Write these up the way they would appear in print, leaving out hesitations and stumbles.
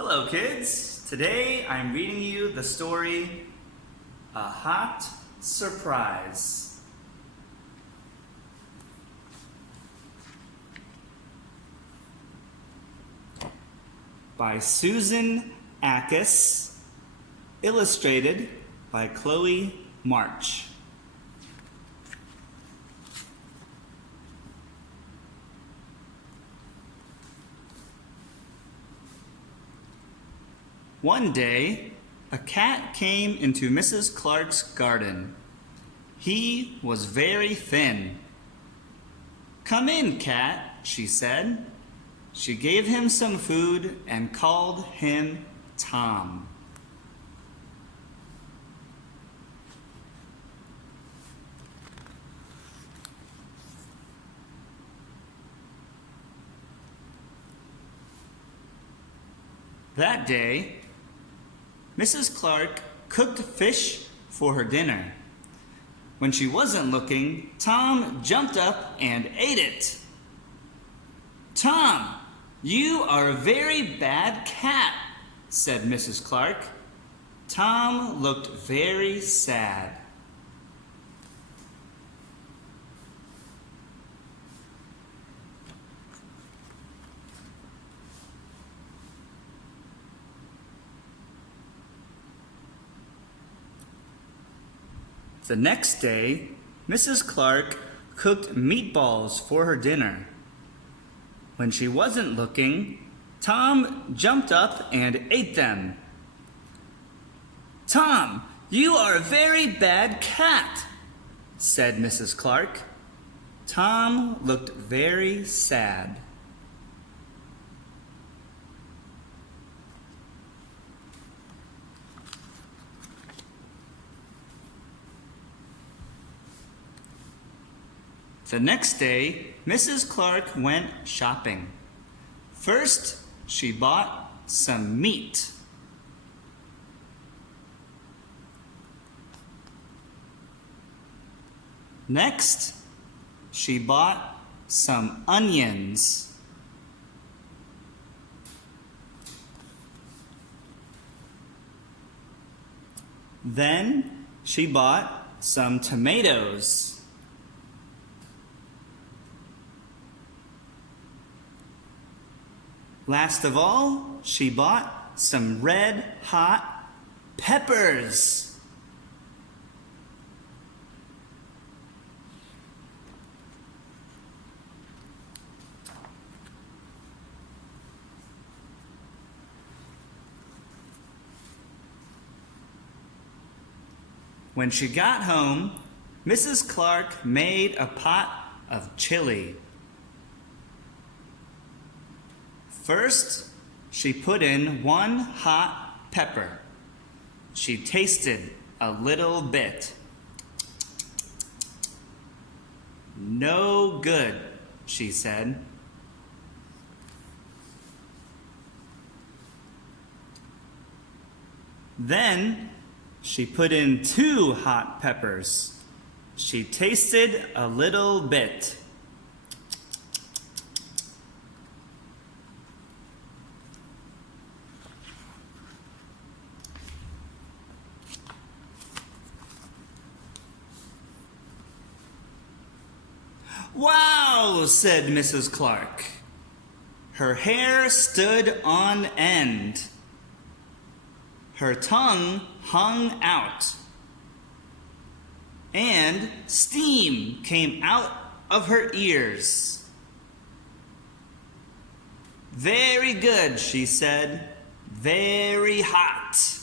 Hello kids! Today I'm reading you the story A Hot Surprise. By Susan Ackes, illustrated by Chloe March. One day, a cat came into Mrs. Clark's garden. He was very thin. "Come in, cat," she said. She gave him some food and called him Tom. That day, Mrs. Clark cooked fish for her dinner. When she wasn't looking, Tom jumped up and ate it. "Tom, you are a very bad cat," said Mrs. Clark. Tom looked very sad. The next day, Mrs. Clark cooked meatballs for her dinner. When she wasn't looking, Tom jumped up and ate them. "Tom, you are a very bad cat," said Mrs. Clark. Tom looked very sad. The next day, Mrs. Clark went shopping. First, she bought some meat. Next, she bought some onions. Then, she bought some tomatoes. Last of all, she bought some red hot peppers. When she got home, Mrs. Clark made a pot of chili. First, she put in one hot pepper. She tasted a little bit. "No good," she said. Then, she put in two hot peppers. She tasted a little bit. "Wow," said Mrs. Clark. Her hair stood on end. Her tongue hung out. And steam came out of her ears. "Very good," she said. "Very hot."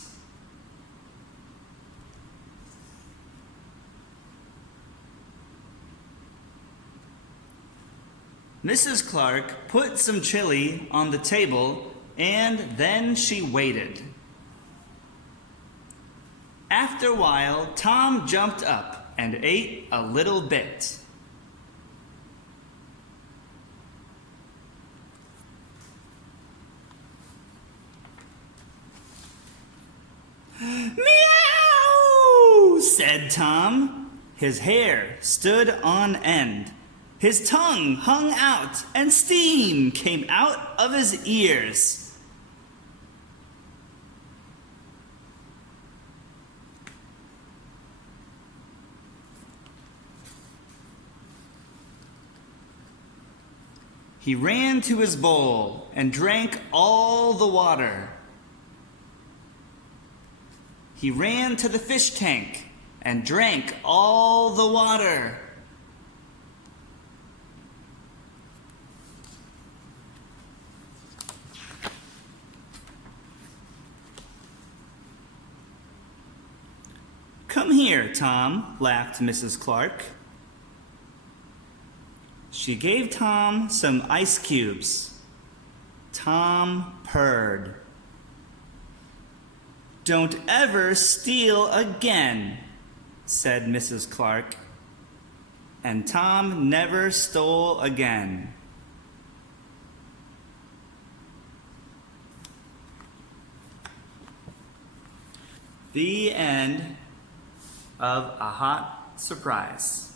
Mrs. Clark put some chili on the table and then she waited. After a while, Tom jumped up and ate a little bit. "Meow," said Tom. His hair stood on end. His tongue hung out and steam came out of his ears. He ran to his bowl and drank all the water. He ran to the fish tank and drank all the water. Come here, Tom, laughed Mrs. Clark. She gave Tom some ice cubes. Tom purred. Don't ever steal again, said Mrs. Clark. And Tom never stole again. The end of A Hot Surprise.